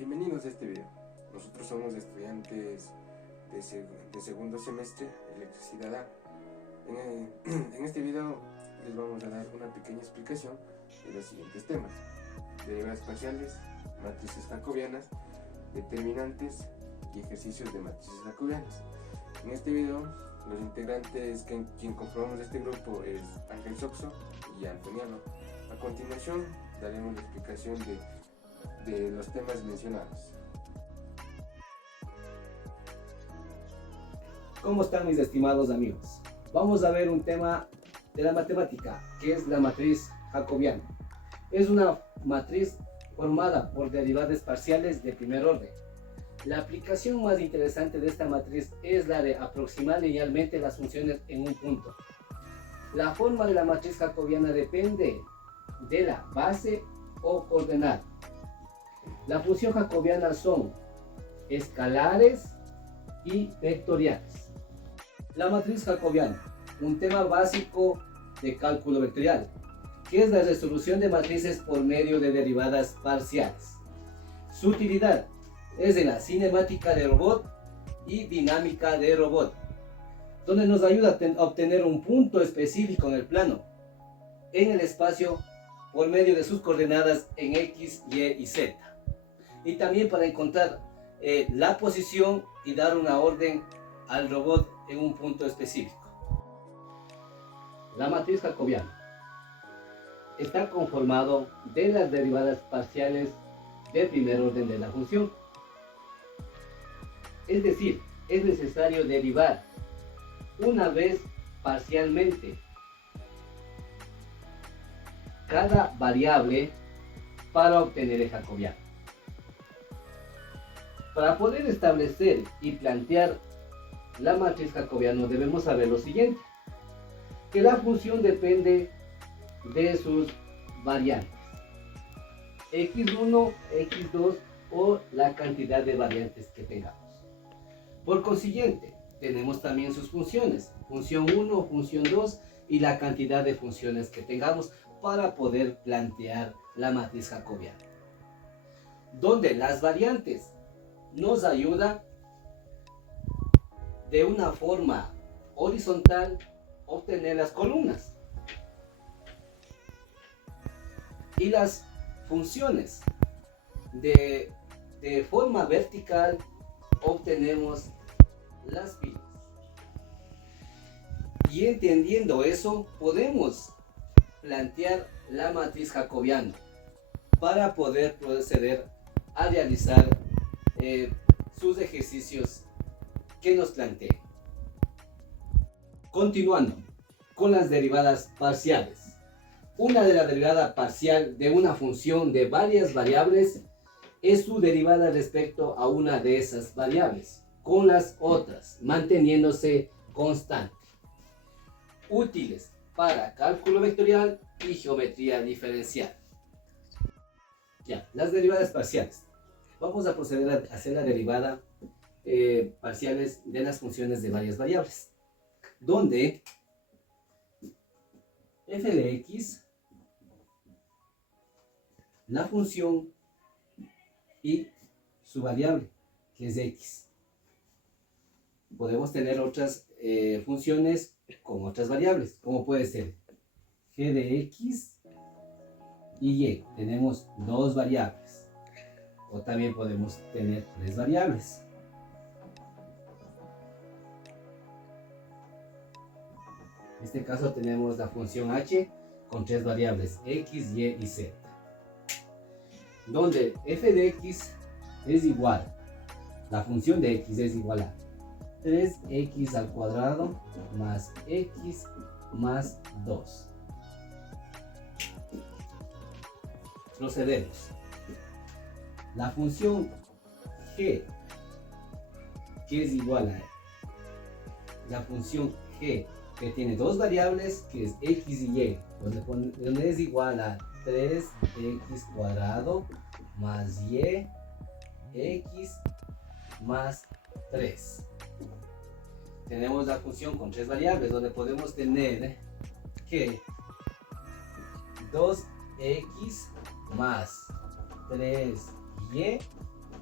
Bienvenidos a este video. Nosotros somos estudiantes de segundo semestre de electricidad A. En este video les vamos a dar una pequeña explicación de los siguientes temas: derivadas parciales, matrices jacobianas, determinantes y ejercicios de matrices jacobianas. En este video los integrantes quien conformamos este grupo es Ángel Soxo y Antoniano. A continuación daremos la explicación de los temas mencionados. ¿Cómo están mis estimados amigos? Vamos a ver un tema de la matemática, que es la matriz jacobiana. Es una matriz formada por derivadas parciales de primer orden. La aplicación más interesante de esta matriz es la de aproximar linealmente las funciones en un punto. La forma de la matriz jacobiana depende de la base o coordenada. La función jacobiana son escalares y vectoriales. La matriz jacobiana, un tema básico de cálculo vectorial, que es la resolución de matrices por medio de derivadas parciales. Su utilidad es en la cinemática de robot y dinámica de robot, donde nos ayuda a obtener un punto específico en el plano, en el espacio, por medio de sus coordenadas en X, Y y Z. Y también para encontrar la posición y dar una orden al robot en un punto específico. La matriz jacobiana está conformado de las derivadas parciales de primer orden de la función. Es decir, es necesario derivar una vez parcialmente cada variable para obtener el jacobiano. Para poder establecer y plantear la matriz jacobiana debemos saber lo siguiente: que la función depende de sus variantes x1, x2 o la cantidad de variantes que tengamos. Por consiguiente, tenemos también sus funciones, función 1, función 2 y la cantidad de funciones que tengamos para poder plantear la matriz jacobiana, donde las variantes nos ayuda de una forma horizontal obtener las columnas, y las funciones de forma vertical obtenemos las filas. Y entendiendo eso, podemos plantear la matriz jacobiana para poder proceder a realizar sus ejercicios que nos planteen. Continuando con las derivadas parciales. Una de las derivadas parcial de una función de varias variables es su derivada respecto a una de esas variables, con las otras manteniéndose constante. Útiles para cálculo vectorial y geometría diferencial. Ya, las derivadas parciales. Vamos a proceder a hacer la derivada parciales de las funciones de varias variables, donde f de x, la función y su variable, que es x. Podemos tener otras funciones con otras variables, como puede ser g de x y y. Tenemos dos variables, o también podemos tener tres variables. En este caso tenemos la función h con tres variables, x, y y z, donde f de x es igual, la función de x es igual a 3x al cuadrado más x más 2. Procedemos. La función g, que es igual a la función g, que tiene dos variables, que es x y y, donde es igual a 3x cuadrado más y x más 3. Tenemos la función con tres variables, donde podemos tener que 2x más 3y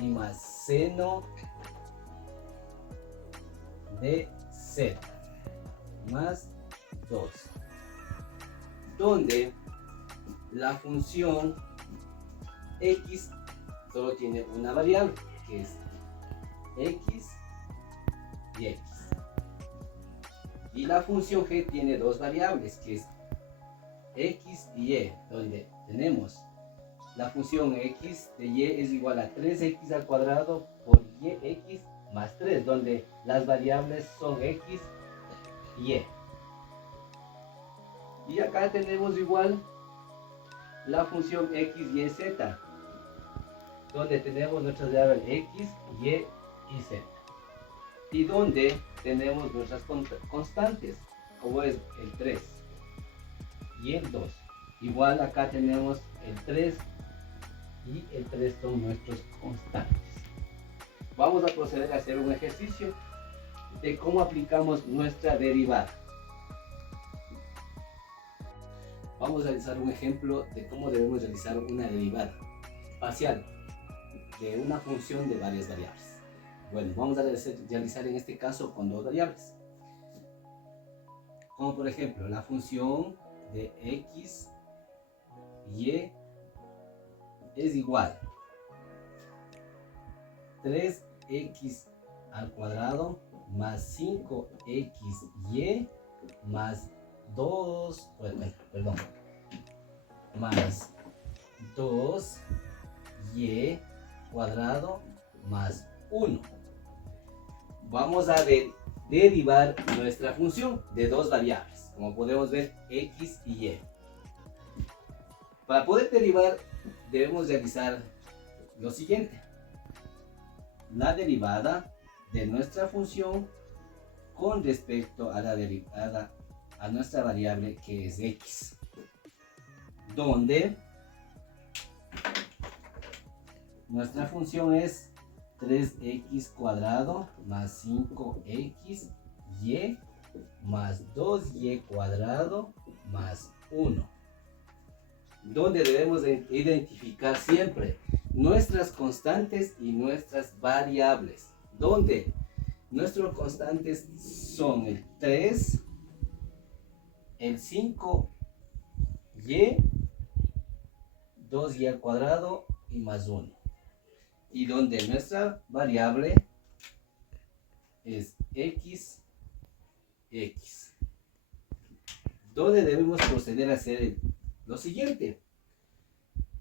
y más seno de z más 2, donde la función x solo tiene una variable, que es x y x. Y la función g tiene dos variables, que es x y y, donde tenemos la función x de y es igual a 3x al cuadrado por yx más 3, donde las variables son x y y. Y acá tenemos igual la función x, y, z, donde tenemos nuestras variables x, y y z. Y donde tenemos nuestras constantes, como es el 3 y el 2. Igual acá tenemos el 3 y el 3 son nuestros constantes. Vamos a proceder a hacer un ejercicio de cómo aplicamos nuestra derivada. Vamos a realizar un ejemplo de cómo debemos realizar una derivada parcial de una función de varias variables. Bueno, vamos a realizar en este caso con dos variables. Como por ejemplo, la función de x, y es igual 3x al cuadrado más 5xy más 2, perdón, más 2y cuadrado más 1. Vamos a derivar nuestra función de dos variables, como podemos ver, x y y. Para poder derivar debemos realizar lo siguiente: la derivada de nuestra función con respecto a la derivada a nuestra variable, que es x, donde nuestra función es 3x cuadrado más 5xy más 2y cuadrado más 1, donde debemos identificar siempre nuestras constantes y nuestras variables, donde nuestros constantes son el 3, el 5y, 2y al cuadrado y más 1. Y donde nuestra variable es x, donde debemos proceder a hacer lo siguiente: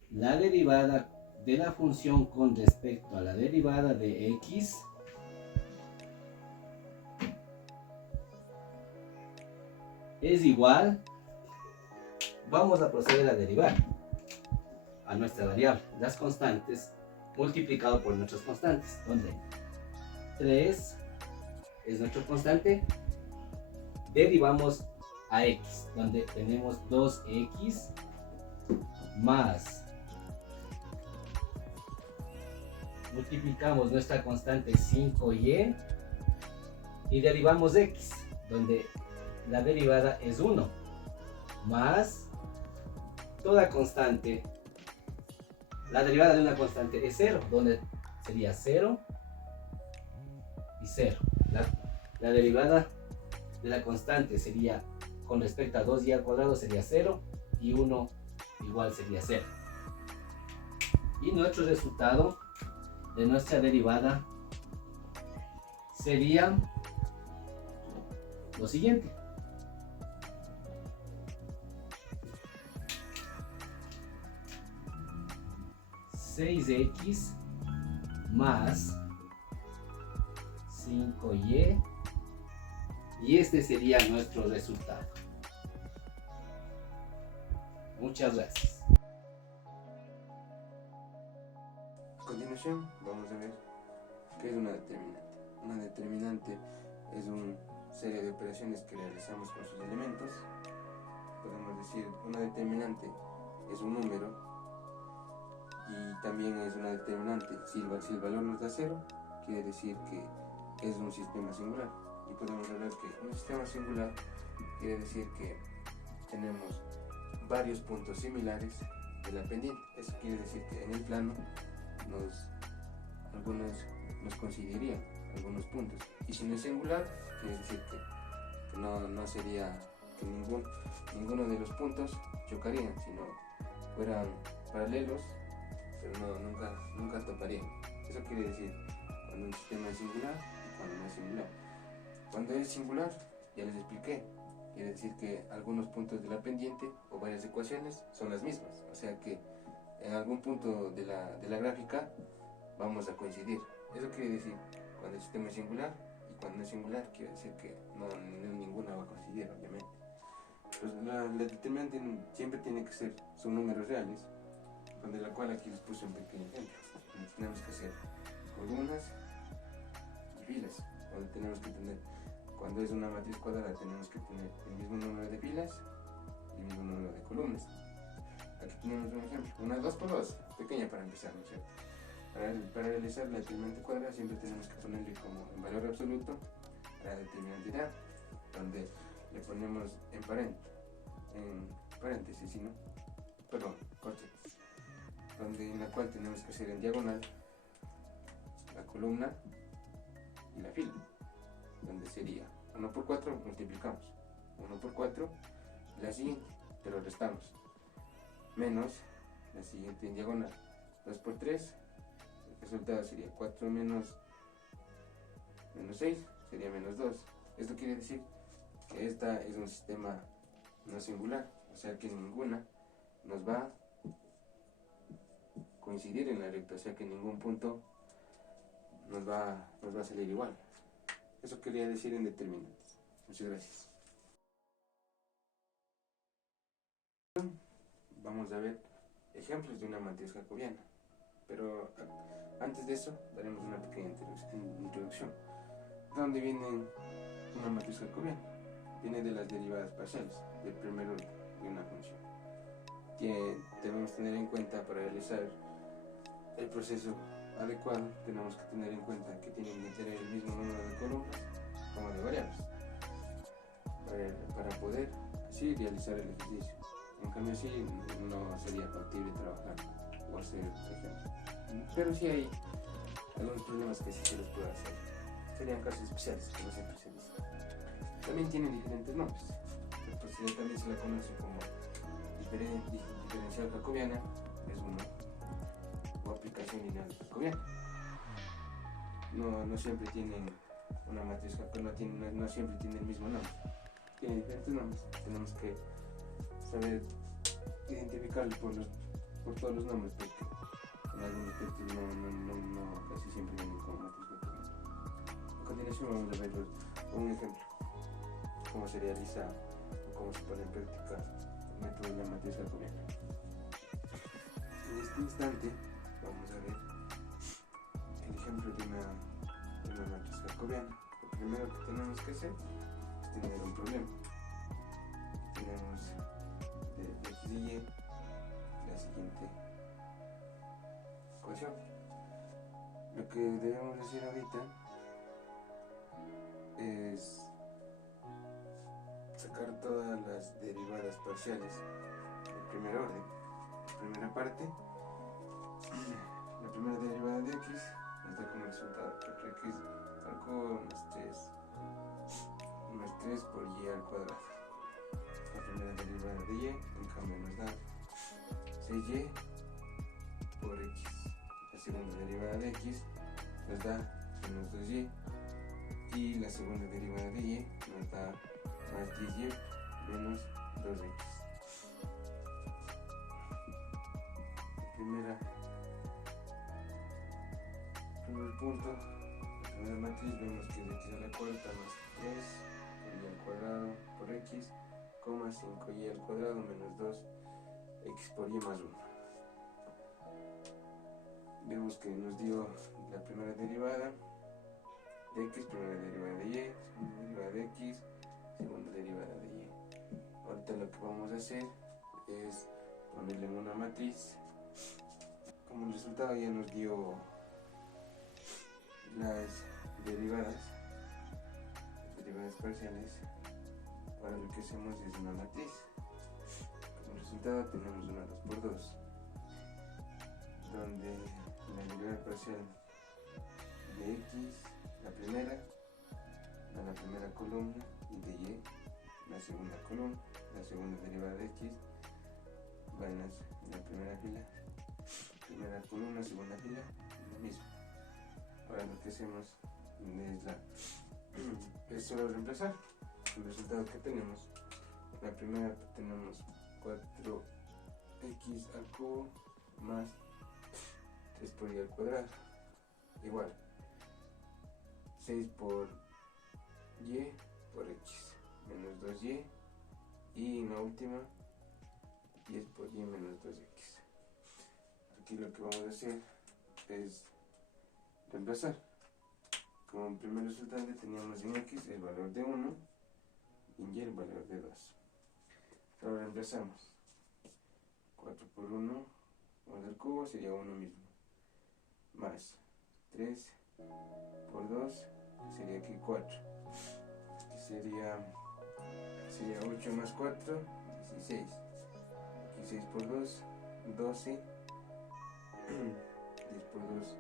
la derivada de la función con respecto a la derivada de x es igual, vamos a proceder a derivar a nuestra variable las constantes multiplicado por nuestras constantes, donde 3 es nuestro constante, derivamos a x, donde tenemos 2x más, multiplicamos nuestra constante 5y y derivamos x, donde la derivada es 1, más toda constante. La derivada de una constante es 0, donde sería 0 y 0. La derivada de la constante sería, con respecto a 2y al cuadrado, sería 0, y 1 igual sería 0. Y nuestro resultado de nuestra derivada sería lo siguiente: 6x más 5y, y este sería nuestro resultado. Muchas gracias. A continuación vamos a ver qué es una determinante. Una determinante es una serie de operaciones que realizamos con sus elementos. Podemos decir, una determinante es un número, y también es una determinante si el valor nos da 0, quiere decir que es un sistema singular. Y podemos hablar que un sistema singular quiere decir que tenemos varios puntos similares de la pendiente. Eso quiere decir que en el plano nos algunos nos coincidirían algunos puntos, y si no es singular, quiere decir que no sería que ninguno de los puntos chocarían, sino fueran paralelos, pero nunca toparían. Eso quiere decir cuando un sistema es singular y cuando no es singular. Cuando es singular, ya les expliqué, quiere decir que algunos puntos de la pendiente o varias ecuaciones son las mismas, o sea que en algún punto de la gráfica vamos a coincidir. Eso quiere decir cuando el sistema es singular, y cuando no es singular quiere decir que ninguna va a coincidir, obviamente. Pues la determinante siempre tiene que ser, son números reales, donde la cual aquí les puse un pequeño ejemplo. Tenemos que hacer columnas y filas, donde tenemos que tener, cuando es una matriz cuadrada, tenemos que tener el mismo número de filas y el mismo número de columnas. Aquí tenemos un ejemplo, una 2x2, pequeña para empezar, ¿no es cierto? Para realizar la determinante cuadrada siempre tenemos que ponerle como en valor absoluto a la determinante de A, donde le ponemos en paréntesis, ¿sí, no? Perdón, corte, donde en la cual tenemos que hacer en diagonal la columna y la fila, donde sería 1 por 4, multiplicamos 1 por 4, la siguiente, pero restamos, menos la siguiente en diagonal, 2 por 3, el resultado sería 4 menos 6, sería menos 2. Esto quiere decir que esta es un sistema no singular, o sea que ninguna nos va a coincidir en la recta, o sea que ningún punto nos va a salir igual. Eso quería decir en determinantes. Muchas gracias. Vamos a ver ejemplos de una matriz jacobiana, pero antes de eso daremos una pequeña introducción. ¿De dónde viene una matriz jacobiana? Viene de las derivadas parciales del primer orden de una función. Debemos tener en cuenta para realizar el proceso adecuado, tenemos que tener en cuenta que tienen que tener el mismo número de columnas como de variables para poder así realizar el ejercicio. En cambio así no sería factible trabajar o hacer ejemplo. Pero sí hay algunos problemas que sí se los puede hacer. Serían casos especiales, como siempre se dice. También tienen diferentes nombres. Pues también se la conoce como diferencial jacobiana, es uno, o aplicación lineal jacobiana. No siempre tienen una matriz jacobiana, no siempre tiene el mismo nombre. Tiene diferentes nombres. Tenemos que saber identificarlo por todos los nombres, porque en algunos textos casi siempre vienen como matriz jacobiana. A continuación vamos a ver un ejemplo, cómo se realiza o cómo se pone en práctica el método de la matriz jacobiana. En este instante vamos a ver el ejemplo de una matriz jacobiana. Lo primero que tenemos que hacer es tener un problema. Tenemos de x y y la siguiente ecuación. Lo que debemos hacer ahorita es sacar todas las derivadas parciales del primer orden. La primera parte, la primera derivada de x nos da como resultado que x al cubo más 3 por y al cuadrado. La primera derivada de y en cambio nos da 6y por x. La segunda derivada de x nos da menos 2y, y la segunda derivada de y nos da más 10y menos 2x. Primer punto, la primera matriz, vemos que es x a la cuarta más 3 y al cuadrado por x, 5y al cuadrado menos 2x por y más 1. Vemos que nos dio la primera derivada de x, primera derivada de y, segunda derivada de x, segunda derivada de y. Ahorita lo que vamos a hacer es ponerle en una matriz. Como el resultado ya nos dio las derivadas parciales, ahora lo que hacemos es una matriz. Como resultado tenemos una 2x2, donde la derivada parcial de X, la primera, va en la primera columna, y de Y, la segunda columna, la segunda derivada de X, va en la primera fila, primera columna, segunda fila, lo mismo. Ahora lo que hacemos es solo reemplazar el resultado que tenemos. En la primera tenemos 4x al cubo más 3 por y al cuadrado, igual 6 por y por x menos 2y, y en la última 10 por y menos 2x. Aquí lo que vamos a hacer es reemplazar. Como primer resultante teníamos en x el valor de 1 y en y el valor de 2. Ahora reemplazamos. 4 por 1 al cubo sería 1 mismo, más 3 por 2 sería aquí 4, aquí sería 8 más 4, 16, aquí 6 por 2, 12, 10 por 2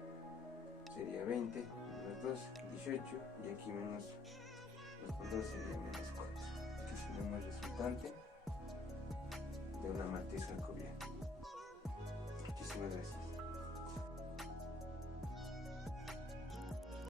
sería 20, menos 2, 18, y aquí menos 2 por 2 sería menos 4. Aquí tenemos el resultante de una matriz jacobiana. Muchísimas gracias.